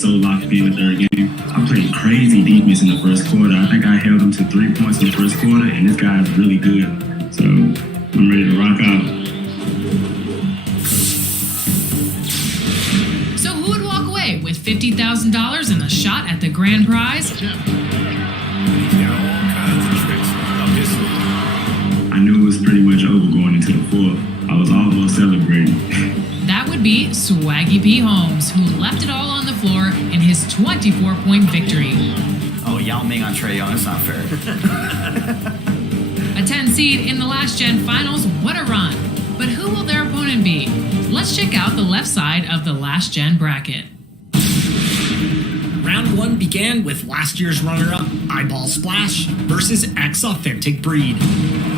so locked in the third game. I played crazy defense in the first quarter. I think I held him to 3 points in the first quarter, and this guy's really good. So I'm ready to rock out. So who would walk away with $50,000 and a shot at the grand prize? He's got all kinds of tricks up his sleeve. I knew it was pretty much over going into the fourth. I was almost celebrating. That would be Swaggy P. Holmes, who left it all on the floor in his 24-point victory. Oh, Yao Ming on Trae Young, that's not fair. A 10 seed in the last gen finals, what a run. But who will their opponent be? Let's check out the left side of the last gen bracket. Round 1 began with last year's runner-up, Eyeball Splash, versus X Authentic Breed.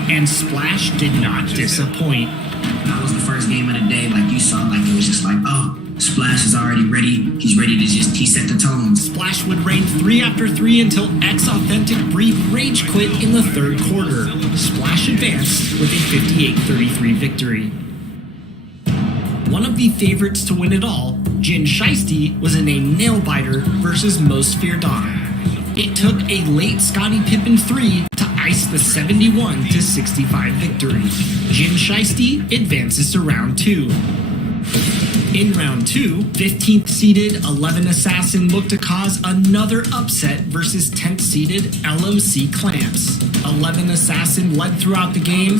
And Splash did not disappoint. That was the first game of the day, like you saw, like it was just like, oh, Splash is already ready. He's ready to he set the tone. Splash would reign 3 after 3 until X Authentic Breed rage quit in the third quarter. Splash advanced with a 58-33 victory. One of the favorites to win it all, Jin Shiesty, was in a nail-biter versus Most Feared Don. It took a late Scottie Pippen 3 to ice the 71-65 victory. Jin Shiesty advances to round 2. In round 2, 15th seeded 11 Assassin looked to cause another upset versus 10th seeded LMC Clamps. 11 Assassin led throughout the game,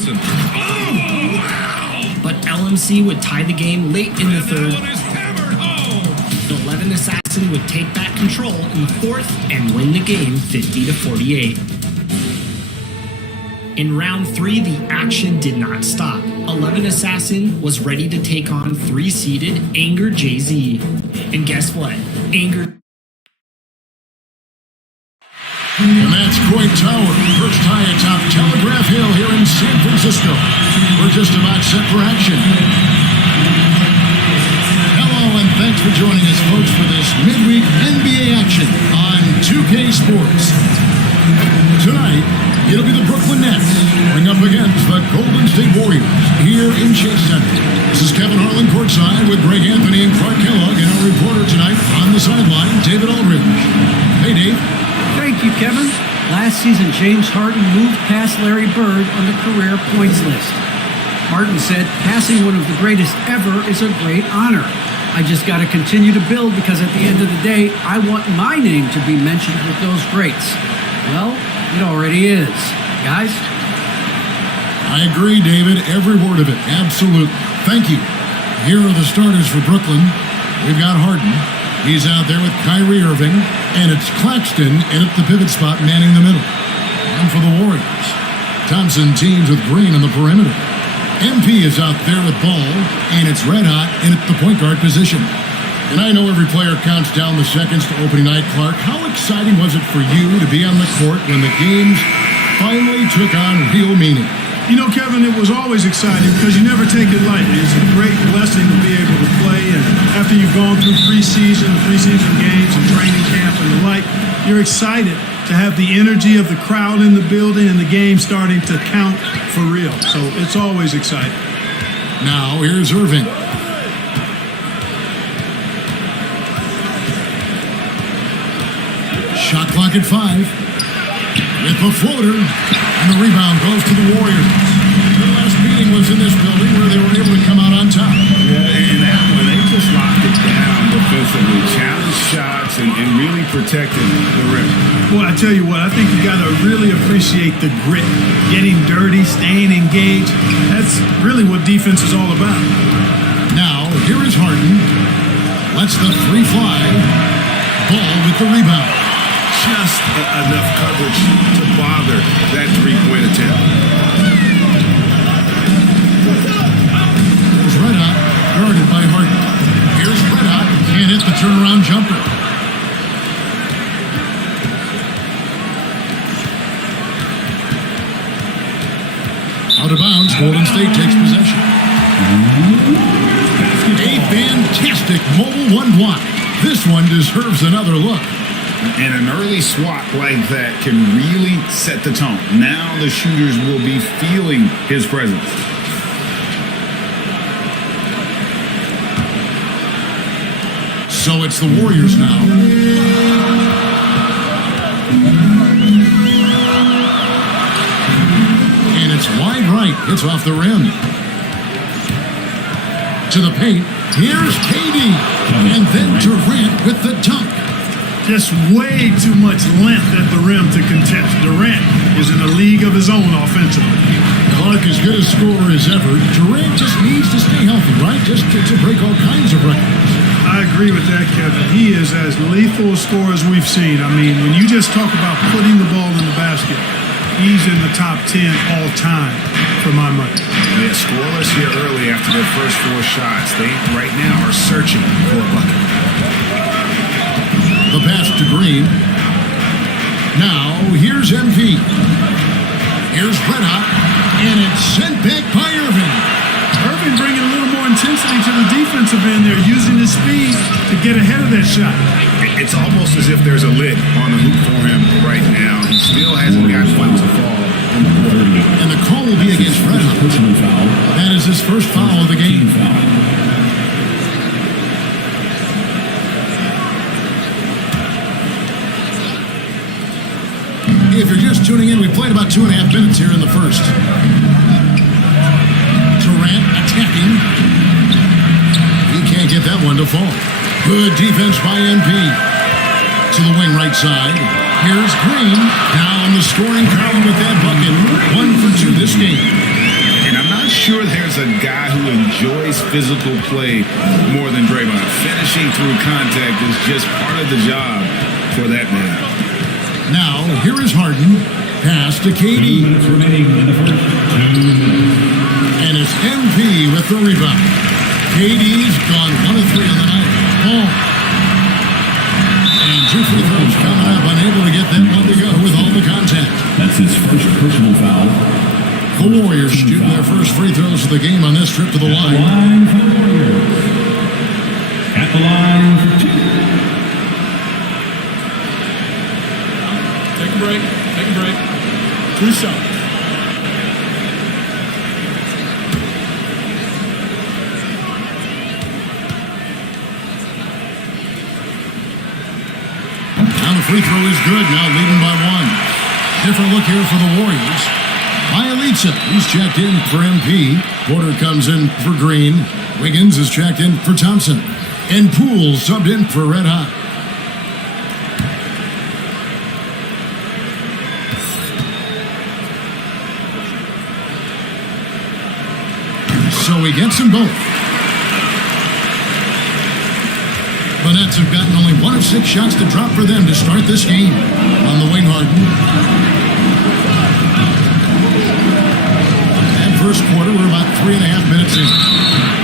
but LMC would tie the game late in the third. The 11 Assassin would take back control in the fourth and win the game 50-48. In round 3, the action did not stop. 11 Assassin was ready to take on 3-seeded Anger Jay-Z. And guess what? Anger... And that's Coit Tower, perched high atop Telegraph Hill here in San Francisco. We're just about set for action. Hello, and thanks for joining us, folks, for this midweek NBA action on 2K Sports. Tonight, it'll be the Brooklyn Nets going up against the Golden State Warriors here in Chase Center. This is Kevin Harlan courtside with Greg Anthony and Clark Kellogg, and our reporter tonight on the sideline, David Aldridge. Hey, Dave. Thank you, Kevin. Last season, James Harden moved past Larry Bird on the career points list. Harden said, passing one of the greatest ever is a great honor. I just got to continue to build because at the end of the day, I want my name to be mentioned with those greats. Well, it already is. Guys? I agree, David. Every word of it. Absolutely. Thank you. Here are the starters for Brooklyn. We've got Harden. He's out there with Kyrie Irving. And it's Claxton in at the pivot spot manning the middle. And for the Warriors, Thompson teams with Green on the perimeter. MP is out there with Ball. And it's Red Hot in at the point guard position. And I know every player counts down the seconds to opening night, Clark. How exciting was it for you to be on the court when the games finally took on real meaning? You know, Kevin, it was always exciting because you never take it lightly. It's a great blessing to be able to play, and after you've gone through preseason games and training camp and the like, you're excited to have the energy of the crowd in the building and the game starting to count for real. So it's always exciting. Now, here's Irving. Shot clock at 5. With the floater, and the rebound goes to the Warriors. Their last meeting was in this building where they were able to come out on top. Yeah, and that one, they just locked it down defensively, challenged shots, and really protected the rim. Well, I tell you what, I think you got to really appreciate the grit, getting dirty, staying engaged. That's really what defense is all about. Now, here is Harden. Lets the three fly. Ball with the rebound. Just enough coverage to bother that three-point attempt. Here's Red Hot, guarded by Harden. Here's Red Hot, can't hit the turnaround jumper. Out of bounds, Golden State takes possession. A fantastic mobile one block. This one deserves another look. And an early swat like that can really set the tone. Now the shooters will be feeling his presence. So it's the Warriors now. And it's wide right. It's off the rim. To the paint. Here's KD. And then Durant with the dunk. Just way too much length at the rim to contest. Durant is in a league of his own offensively. Clark as good a scorer as ever. Durant just needs to stay healthy, right? Just to break all kinds of records. I agree with that, Kevin. He is as lethal a scorer as we've seen. I mean, when you just talk about putting the ball in the basket, he's in the top 10 all time for my money. They're scoreless here early after their first 4 shots. They right now are searching for a bucket. The pass to Green. Now, here's MP. Here's Red Hot. And it's sent back by Irving. Irving bringing a little more intensity to the defensive end there, using his speed to get ahead of that shot. It's almost as if there's a lid on the hoop for him right now. He still hasn't got one to fall. And the call will be against Red Hot. That is his first foul of the game. If you're just tuning in, we played about 2.5 minutes here in the first. Durant attacking. He can't get that one to fall. Good defense by MP. To the wing right side. Here's Green. Down the scoring column with that bucket. 1 for 2 this game. And I'm not sure there's a guy who enjoys physical play more than Draymond. Finishing through contact is just part of the job for that man. Now, here is Harden. Pass to KD. 2 minutes remaining in the first. 2 minutes. And it's MP with the rebound. KD's gone 1 of 3 on the night. Ball. And 2 free throws coming up. Unable to get that one to go with all the contact. That's his first personal foul. The Warriors shoot their first free throws of the game on this trip to the line. Line for the Warriors. At the line for 2. Take a break. Take a break. 2 shots. Now the free throw is good. Now leading by 1. Different look here for the Warriors. Bielitsa, he's checked in for MP. Porter comes in for Green. Wiggins is checked in for Thompson. And Poole subbed in for Red Hot. So he gets them both. The Nets have gotten only 1 of 6 shots to drop for them to start this game. On the wing, Harden. That first quarter, we're about 3.5 minutes in.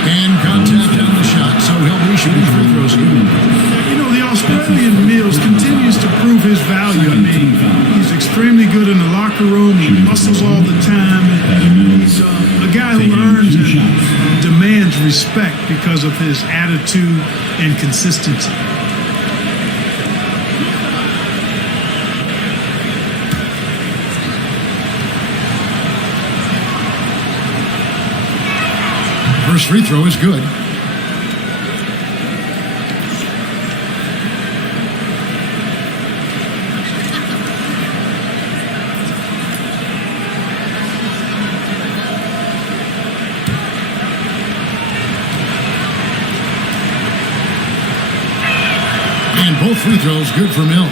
And contact on the shot, so he'll be shooting free throws. You know, the Australian Mills continues to prove his value. I mean, he's extremely good in the locker room. He hustles all the time. He's a guy who earns and demands respect because of his attitude and consistency. First free throw is good. And both free throws good for Mills.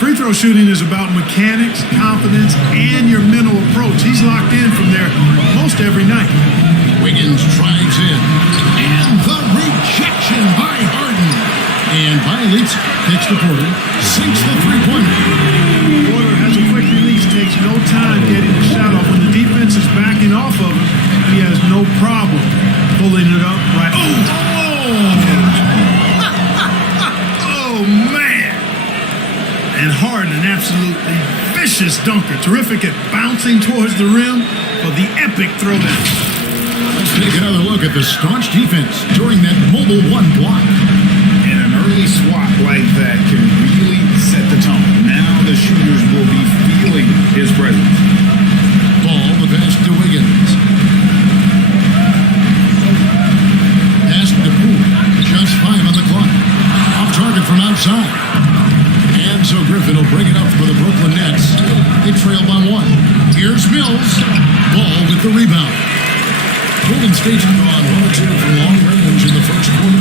Free throw shooting is about mechanics, confidence, and your mental approach. He's locked in from there most every night. Wiggins drives in. And the rejection by Harden. And Bielitsa kicks to Porter. Sinks the three-pointer. Porter has a quick release, takes no time getting the shot off. When the defense is backing off of him, he has no problem pulling it up right. Oh, man. And Harden, an absolutely vicious dunker. Terrific at bouncing towards the rim for the epic throwdown. Let's take another look at the staunch defense during that mobile 1 block. And an early swat like that can really set the tone. Now the shooters will be feeling his presence. Ball, the pass to Wiggins. Pass to Poole. Just 5 on the clock. outside. And so Griffin will bring it up for the Brooklyn Nets. They trail by 1. Here's Mills. Ball with the rebound. Golden State's gone 1 or 2 from long range in the first quarter.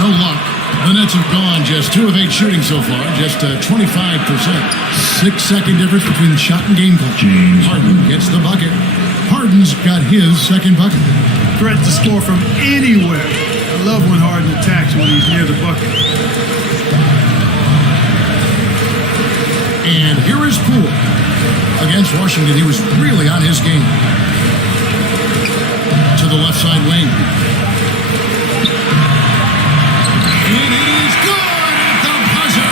No luck. The Nets have gone just 2 of 8 shooting so far, just 25%. 6-second difference between the shot and game clock. Harden gets the bucket. Harden's got his second bucket. Threat to score from anywhere. I love when Harden attacks when he's near the bucket. And here is Poole. Against Washington, he was really on his game. To the left side wing. And he's good at the buzzer.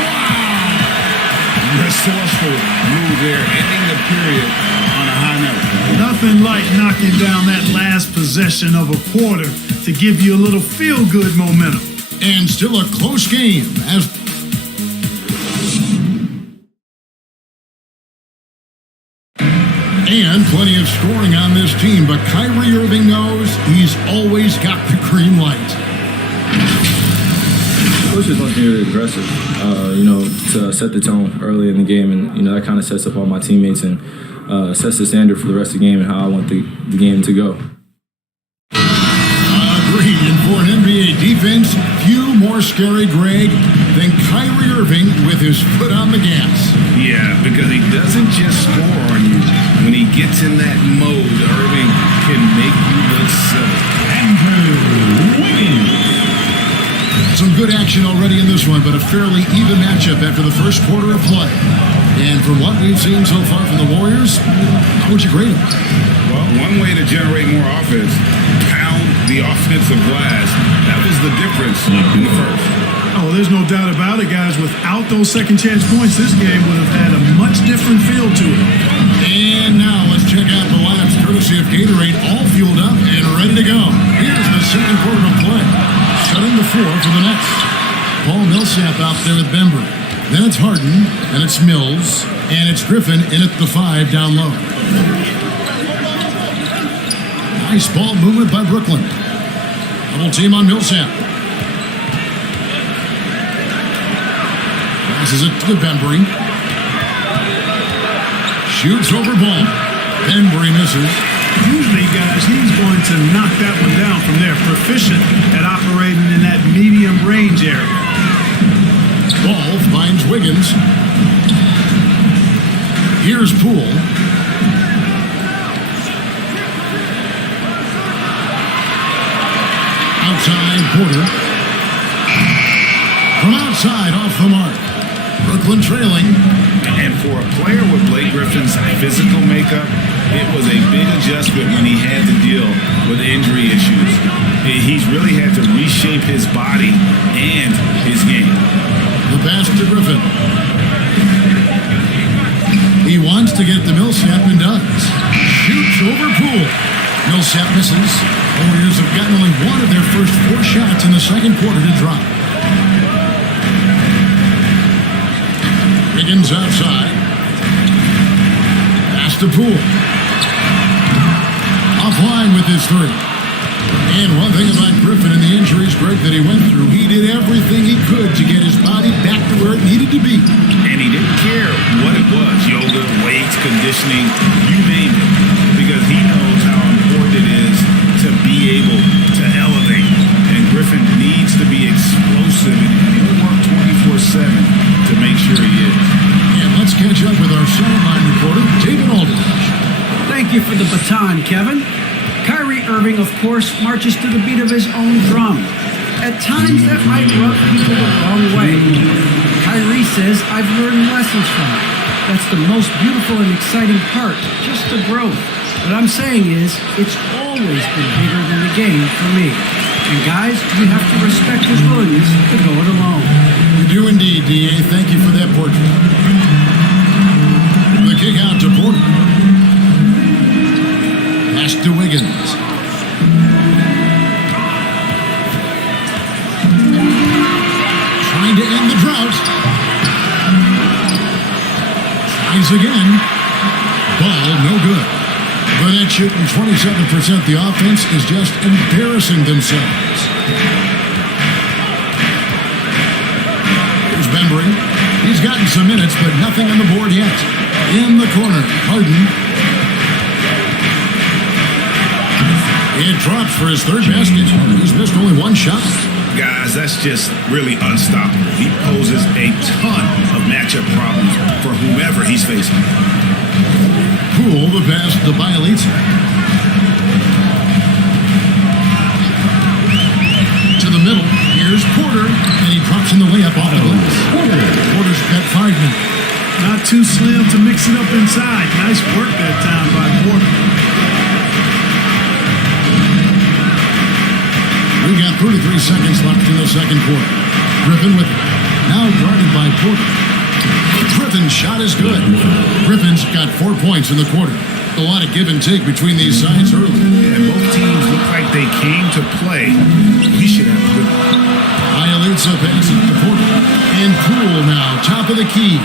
Wow! Resourceful move there, ending the period on a high note. Nothing like knocking down that last possession of a quarter to give you a little feel-good momentum. And still a close game as and plenty of scoring on this team, but Kyrie Irving knows he's always got the green light. Coach just wants me to be aggressive, to set the tone early in the game, and that kind of sets up all my teammates and sets the standard for the rest of the game and how I want the game to go. Agreed, and for an NBA defense, few more scary, Greg, than Kyrie Irving with his foot on the gas. Yeah, because he doesn't just score on you. When he gets in that mode, Irving can make you look silly. Some good action already in this one, but a fairly even matchup after the first quarter of play. And from what we've seen so far from the Warriors, how would you grade them? Well, one way to generate more offense, pound the offensive glass. That was the difference in the first. Oh, there's no doubt about it, guys. Without those second chance points, this game would have had a much different feel to it. And now let's check out the lineups courtesy of Gatorade, all fueled up and ready to go. Here's the second quarter of play. Shutting the floor for the Nets. Paul Millsap out there with Bembry. Then it's Harden, and it's Mills, and it's Griffin in at the 5 down low. Nice ball movement by Brooklyn. Double team on Millsap. Passes it to Bembry. Shoots over ball. Bembry misses. Usually, guys, he's going to knock that one down from there. Proficient at operating in that medium range area. Ball finds Wiggins. Here's Poole. Outside Porter. From outside, off the mark. Brooklyn trailing. And for a player with Blake Griffin's physical makeup, it was a big adjustment when he had to deal with injury issues. He's really had to reshape his body and his game. The pass to Griffin. He wants to get to Millsap and does. Shoots over Poole. Millsap misses. Warriors have gotten only one of their first 4 shots in the second quarter to drop. Wiggins outside. Pass to Poole. Offline with his 3. And one thing about Griffin and the injuries, Greg, that he went through, he did everything he could to get his body back to where it needed to be. And he didn't care what it was, yoga, weights, conditioning, you name it, because he knows how important it is to be able to elevate. And Griffin needs to be explosive, and he'll work 24/7 to make sure he is. And let's catch up with our sideline reporter, David Aldridge. Thank you for the baton, Kevin. Kyrie Irving, of course, marches to the beat of his own drum. At times, that might rub people the wrong way. Kyrie says, I've learned lessons from it. That's the most beautiful and exciting part, just the growth. What I'm saying is, it's always been bigger than the game for me. And guys, you have to respect his willingness to go it alone. We do indeed, D.A. Thank you for that portrait. The kick out to Porter. Pass to Wiggins. Trying to end the drought. Tries again. Ball no good. The Nets shooting 27%. The offense is just embarrassing themselves. He's gotten some minutes, but nothing on the board yet. In the corner, Harden. It drops for his third basket. He's missed only one shot. Guys, that's just really unstoppable. He poses a ton of matchup problems for whomever he's facing. Poole the pass to Bielitsa. To the middle. Here's Porter, and he drops in the layup off the glass. Porter's got 5 minutes. Not too slim to mix it up inside. Nice work that time by Porter. We got 33 seconds left in the second quarter. Griffin with it. Now guarded by Porter. Griffin's shot is good. Griffin's got 4 points in the quarter. A lot of give and take between these sides early. Yeah, both teams look like they came to play. We should have a good one. Bielitsa passes to Porter. And Poole now, top of the key.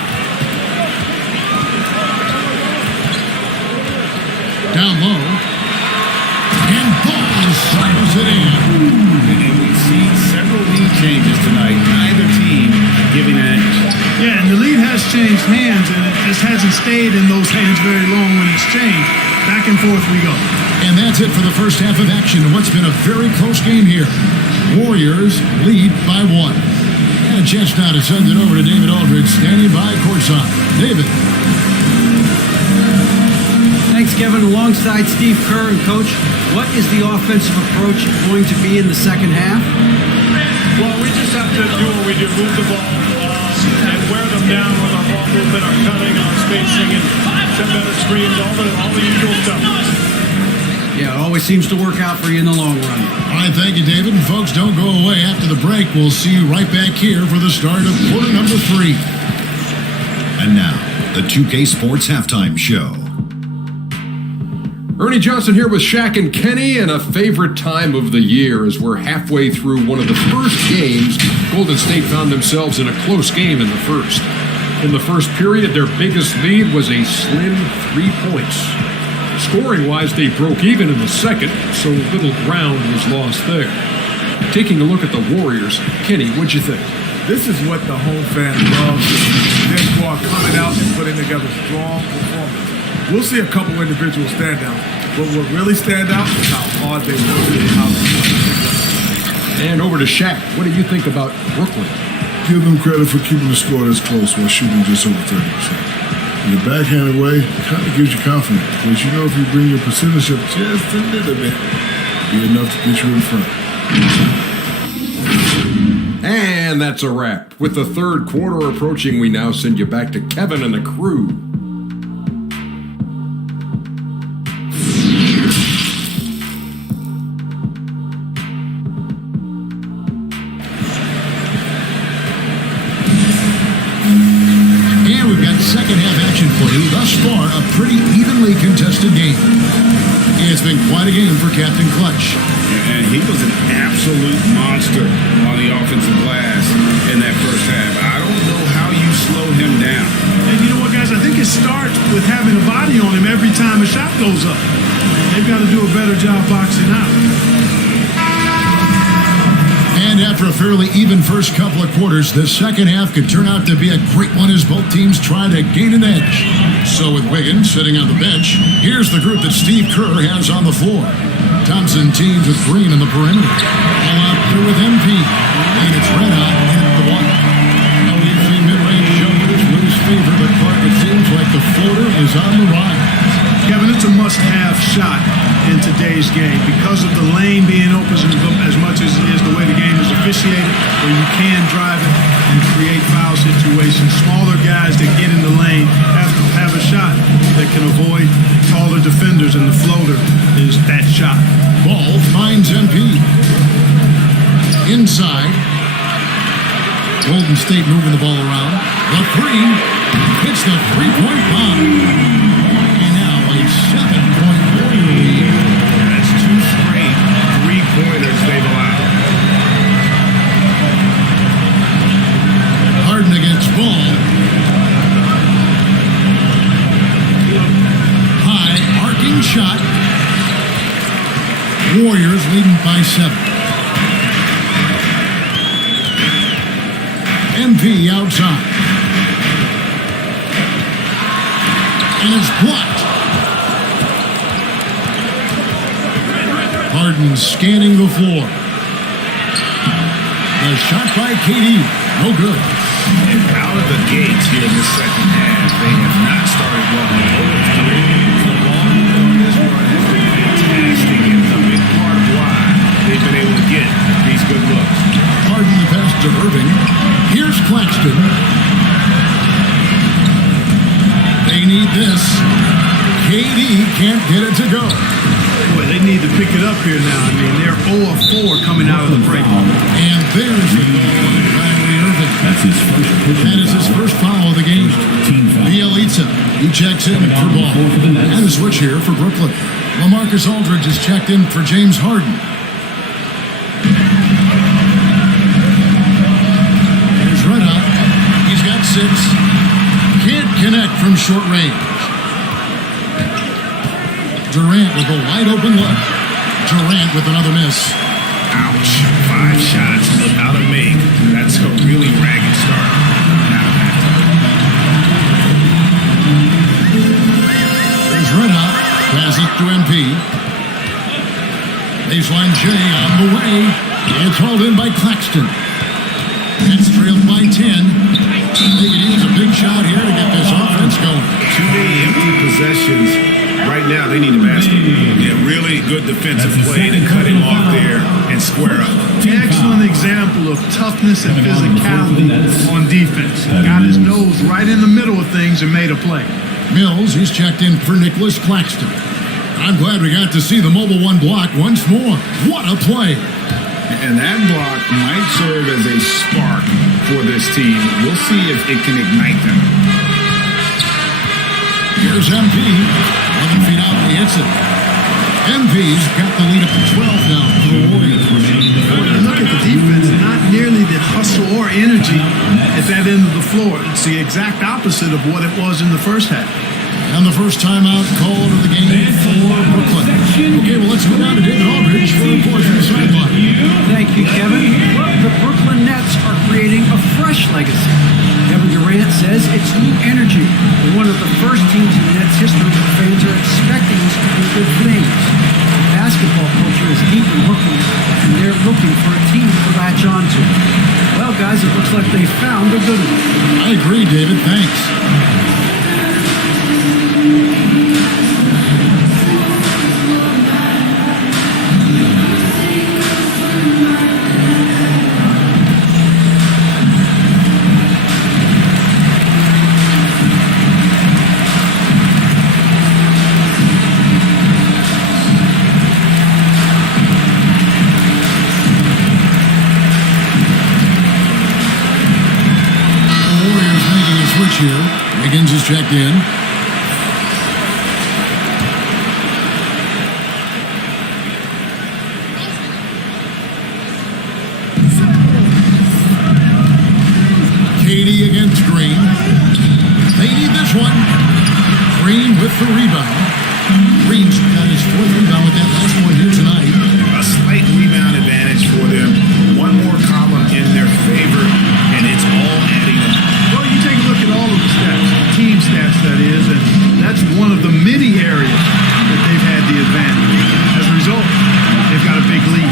Down low. And Ball slams it in. And we've seen several lead changes tonight. Neither team giving an edge. Yeah, and the lead has changed hands, and it just hasn't stayed in those hands very long when it's changed. Back and forth we go. And that's it for the first half of action. What's been a very close game here. Warriors lead by 1. And a chance now to send it over to David Aldridge, standing by courtside. David. Thanks, Kevin. Alongside Steve Kerr and Coach, what is the offensive approach going to be in the second half? Well, we just have to do what we do, move the ball and wear them down with our ball movement, our cutting, our spacing, and set better screens, all the usual stuff. Yeah, it always seems to work out for you in the long run. All right, thank you, David. And folks, don't go away. After the break, we'll see you right back here for the start of quarter number 3. And now, the 2K Sports Halftime Show. Ernie Johnson here with Shaq and Kenny, and a favorite time of the year as we're halfway through one of the first games. Golden State found themselves in a close game in the first. In the first period, their biggest lead was a slim 3 points. Scoring-wise, they broke even in the second, so little ground was lost there. Taking a look at the Warriors, Kenny, what'd you think? This is what the home fan loves. Their squad coming out and putting together strong performance. We'll see a couple individual standouts, but what really stand out is how hard they work and how they And over to Shaq. What do you think about Brooklyn? Give them credit for keeping the score this close while shooting just over 30%. In the backhanded way, kind of gives you confidence, because you know if you bring your percentage up just a little bit, be enough to get you in front. And that's a wrap. With the third quarter approaching, we now send you back to Kevin and the crew. And we've got second half action for you. Thus far, a pretty evenly contested game. It's been quite a game for Captain Clutch. And he was an absolute monster on the offensive glass in that first half. I don't know how you slow him down. And you know what, guys? I think it starts with having a body on him every time a shot goes up. They've got to do a better job boxing out. And after a fairly even first couple of quarters, the second half could turn out to be a great one as both teams try to gain an edge. So with Wiggins sitting on the bench, here's the group that Steve Kerr has on the floor. Thompson teams with Green in the perimeter. All out there with MP. And it's red hot in the water. Now we've seen mid-range jumpers lose favor, but Clark, it seems like the floater is on the rise. Kevin, it's a must-have shot in today's game because of the lane being open as much as it is the way the game is officiated, where you can drive it and create foul situations. Smaller guys that get in the lane have to have a shot that can avoid taller defenders, and the floater is that shot. Ball finds MP. Inside. Golden State moving the ball around. The three hits the three-point bomb. And now a 7-point Warrior lead. That's 2 straight three-pointers they've allowed. Harden against Ball. High arcing shot. Warriors leading by 7. MP outside. And it's blocked. Harden scanning the floor. The shot by KD. No good. And out of the gates here in the second half, they have not started well. The long on this run has been fantastic, and it's a big part of why they've been able to get these good looks. Harden the pass to Irving. Here's Claxton. They need this. KD can't get it to go. Boy, they need to pick it up here now. I mean, they're 0 of 4 coming out of the break. And there's the ball by Kyrie Irving. That is his first foul of the game. Bielitsa, he checks in for ball. And a switch here for Brooklyn. LaMarcus Aldridge is checked in for James Harden. Here's Red Hot. He's got 6. Can't connect from short range. Durant with a wide open look. Durant with another miss. Ouch. 5 shots without a make. That's a really ragged start. There's Red Hot. Pass it to MP. Baseline J on the way. It's hauled in by Claxton. It's trailed by 10. They could use a big shot here to get this offense going. Too many empty possessions. Right now, they need a basket. Yeah, really good defensive play to cut him off there and square up. Excellent example of toughness and physicality on defense. Got his nose right in the middle of things and made a play. Mills, he's checked in for Nicholas Claxton. I'm glad we got to see the mobile 1 block once more. What a play. And that block might serve as a spark for this team. We'll see if it can ignite them. Here's MP. 11 feet out, he hits it. MP's got the lead up to 12 now for the Warriors. When you look at the defense, not nearly the hustle or energy at that end of the floor. It's the exact opposite of what it was in the first half. And the first timeout called of the game for Brooklyn. Okay, well, let's go down to David Aldridge for a report from the sideline. Thank you, Kevin. Well, the Brooklyn Nets are creating a fresh legacy. Kevin Durant says it's new energy. They're one of the first teams in the Nets history that fans are expecting us to do good things. Basketball culture is deep in Brooklyn, and they're looking for a team to latch onto. Well, guys, it looks like they found a good one. I agree, David. Thanks. Here. Wiggins is checked in. KD against Green. They need this one. Green with the rebound. Green's got his 4th rebound with that last one here tonight. A slight rebound advantage for them. One more column in their favor, and it's all adding up. Well, you take a look at all of the stats, the team stats that is, and that's one of the many areas that they've had the advantage. As a result, they've got a big lead.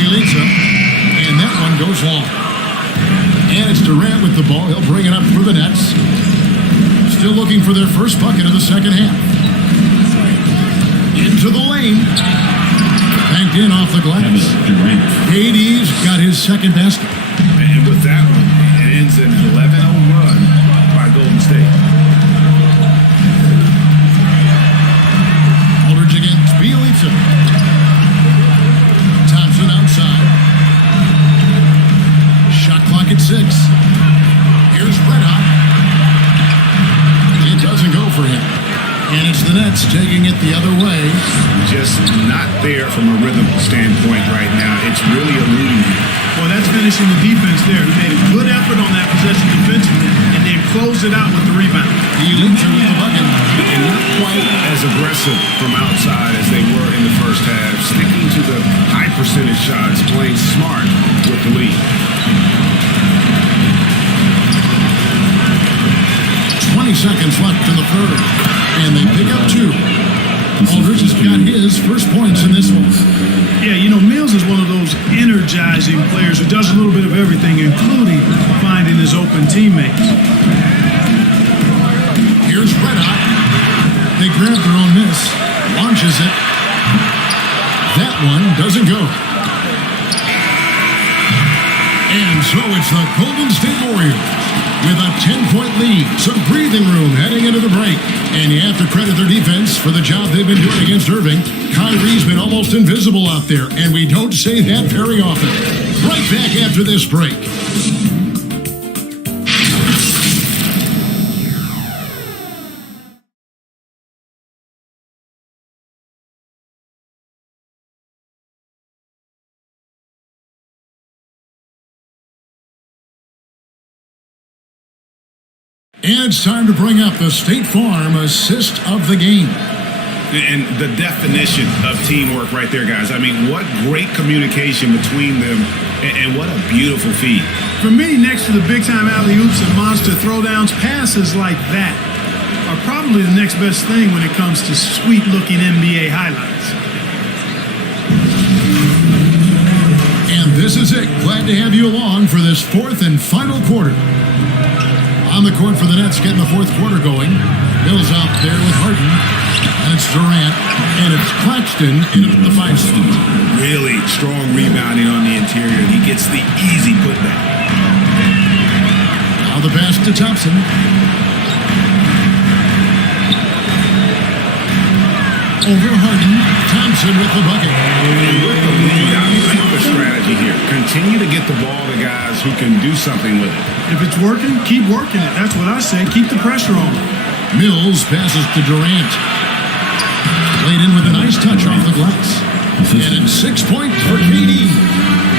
Bielitsa, and that one goes long. And it's Durant with the ball. He'll bring it up for the Nets. Still looking for their first bucket of the second half. Into the lane. Banked in off the glass. KD's got his second basket. And with that one, it ends in an 11-0 run by Golden State. Aldridge against Bielitsa. Thompson outside. Shot clock at 6. Here's Red Hot. It doesn't go for him. And it's the Nets taking it the other way. Just not there from a rhythm standpoint right now. It's really eluding you. Well, that's finishing the defense there. He made a good effort on that possession defensively and then closed it out with the rebound. Bielitsa with the bucket. And not quite as aggressive from outside as they were in the first half. Sticking to the high percentage shots, playing smart with the lead. 26 seconds left in the third. And they pick up 2. Aldridge has got his first points in this one. Yeah, you know, Mills is one of those energizing players who does a little bit of everything, including finding his open teammates. Here's Red Hot. They grab their own miss. Launches it. That one doesn't go. And so it's the Golden State Warriors with a 10-point lead. Some breathing room heading into the break. And you have to credit their defense for the job they've been doing against Irving. Kyrie's been almost invisible out there, and we don't say that very often. Right back after this break. And it's time to bring up the State Farm assist of the game. And the definition of teamwork right there, guys. I mean, what great communication between them, and what a beautiful feed. For me, next to the big-time alley-oops and monster throwdowns, passes like that are probably the next best thing when it comes to sweet-looking NBA highlights. And this is it. Glad to have you along for this fourth and final quarter. On the court for the Nets, getting the fourth quarter going. Mills out there with Harden. And it's Durant. And it's Claxton in the 5 spot. Really strong rebounding on the interior. He gets the easy putback. Now the pass to Thompson. Over Harden. Thompson with the bucket. And with the lead, I like the strategy here. Continue to get the ball to guys who can do something with it. If it's working, keep working it. That's what I say. Keep the pressure on. Mills passes to Durant. Laid in with a nice touch off the glass. And it's 6 points for KD.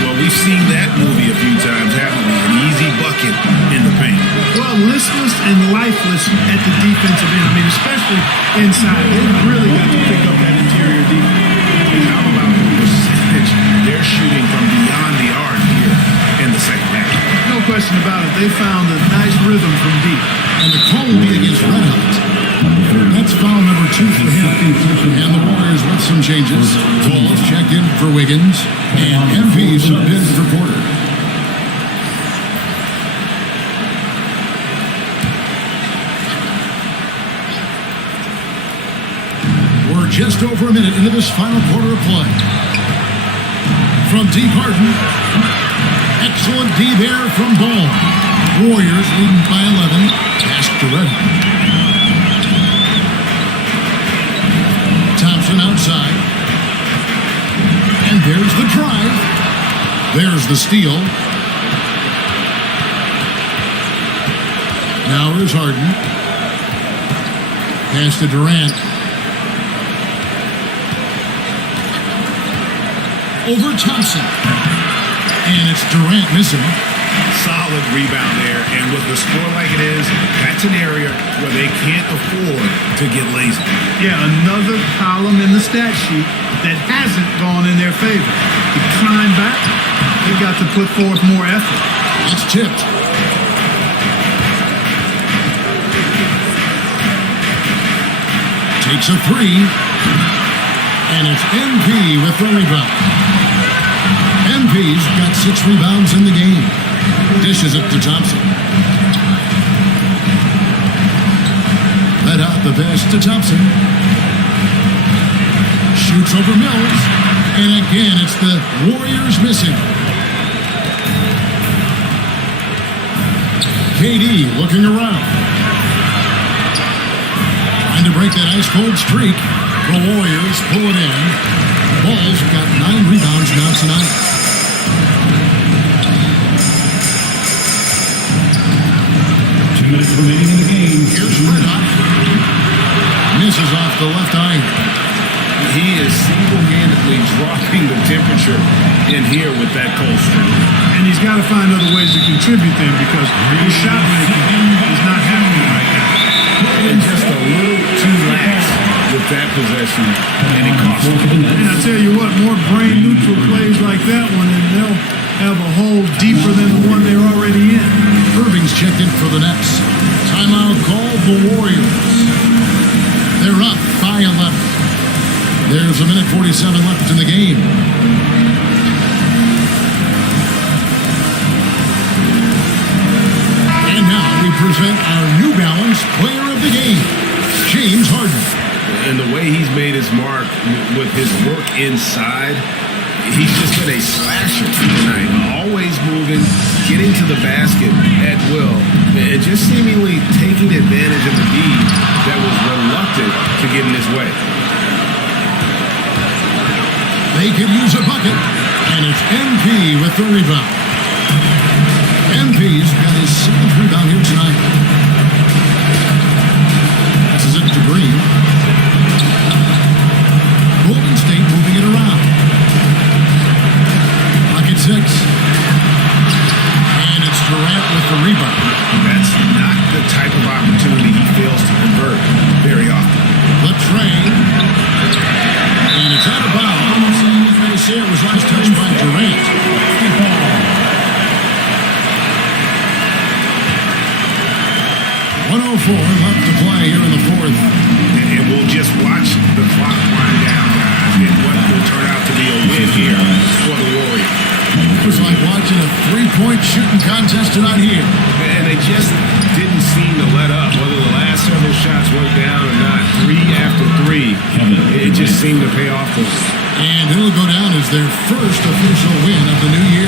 Well, we've seen that movie a few times, haven't we? An easy bucket in the paint. Well, listless and lifeless at the defensive end. I mean, especially inside. They've really got to pick up that interior defense. And how about the percentage they're shooting from beyond the arc here in the second half? No question about it. They found a nice rhythm from deep. And the call will be against Red Hot. That's foul number 2 for him. And the Warriors with some changes. Wallace checked in for Wiggins. And MP subbed in for Porter. We're just over a minute into this final quarter of play. From deep, Harden. Excellent D there from Ball. Warriors leading by 11. Pass to Red Hot. Thompson outside. And there's the drive. There's the steal. Now here's Harden. Pass to Durant. Over Thompson. And it's Durant missing. Solid rebound there, and with the score like it is, that's an area where they can't afford to get lazy. Yeah, another column in the stat sheet that hasn't gone in their favor. To climb back, they've got to put forth more effort. It's tipped. Takes a 3. And it's MP with the rebound. MP's got 6 rebounds in the game. Dishes it to Thompson. Let out the pass to Thompson. Shoots over Mills. And again, it's the Warriors missing. KD looking around. Trying to break that ice-cold streak. The Warriors pull it in. Ball's got 9 rebounds now tonight. 2 minutes remaining in the game. Here's Red Hot. Misses off the left eye. He is single-handedly dropping the temperature in here with that cold streak. And he's got to find other ways to contribute then, because his shot making is not happening right now. And just a little too lax with that possession, and it cost him. And I tell you what, more brain-neutral plays like that one, and they'll have a hole deeper than the one they're already in. Irving's checked in for the Nets. Timeout called the Warriors. They're up by 11. There's a minute 47 left in the game. And now we present our New Balance Player of the Game, James Harden. And the way he's made his mark with his work inside, he's just been a slasher tonight. Always moving, getting to the basket at will, and just seemingly taking advantage of the D that was reluctant to get in his way. They could use a bucket, and it's MP with the rebound. MP's got his 7th rebound here tonight. Passes it to Green. Golden State moving it around. Pocket 6. And it's Durant with the rebound. That's not the type of opportunity he fails to convert very often. Latrey. And it's out of bounds. They say it was last touched by Durant. 104 left to play here in the fourth. And we'll just watch the clock wind down, guys, in what will turn out to be a win here for the Warriors. It was like watching a three-point shooting contest tonight here. And they just didn't seem to let up. Whether the last several shots went down or not, 3 after 3, it just seemed to pay off for them. And it'll go down as their first official win of the new year.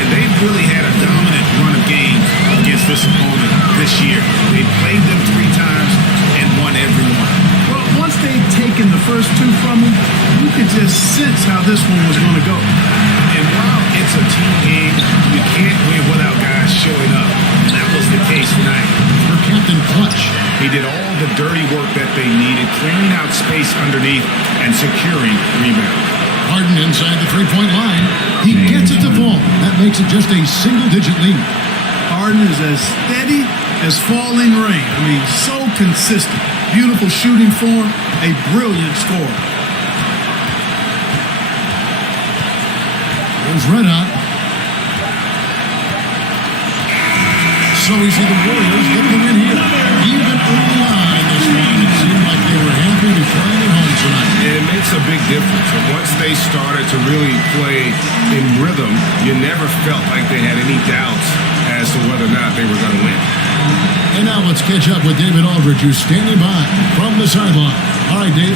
And they've really had a dominant run of games against this opponent this year. They played them 3 times and won every one. Well, once they'd taken the first 2 from them, you could just sense how this one was going to go. And while it's a team game, you can't win without guys showing up. And that was the case tonight. For Captain Clutch, he did all the dirty work that they needed, clearing out space underneath and securing rebound. Harden inside the three-point line. He gets it to fall. That makes it just a single-digit lead. Harden is as steady as falling rain. I mean, so consistent. Beautiful shooting form, a brilliant scorer. There's Red Hot. So we see the Warriors get the win here. Even early on in this one, it seemed like they were happy to play at home tonight. It makes a big difference. And once they started to really play in rhythm, you never felt like they had any doubts as to whether or not they were going to win. And now let's catch up with David Aldridge, who's standing by from the sideline. All right, Dave.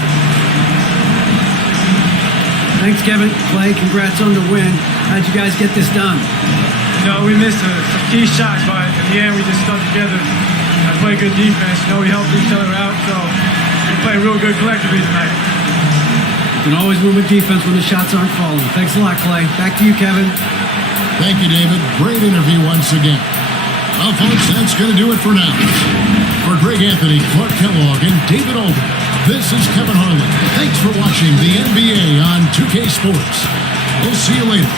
Thanks, Kevin. Clay, congrats on the win. How'd you guys get this done? You know, we missed some key shots, but in the end, we just stuck together and played good defense. You know, we helped each other out, so we played real good collectively tonight. You can always win with defense when the shots aren't falling. Thanks a lot, Clay. Back to you, Kevin. Thank you, David. Great interview once again. Well, folks, that's going to do it for now. For Greg Anthony, Clark Kellogg, and David Aldridge, this is Kevin Harlan. Thanks for watching the NBA on 2K Sports. We'll see you later.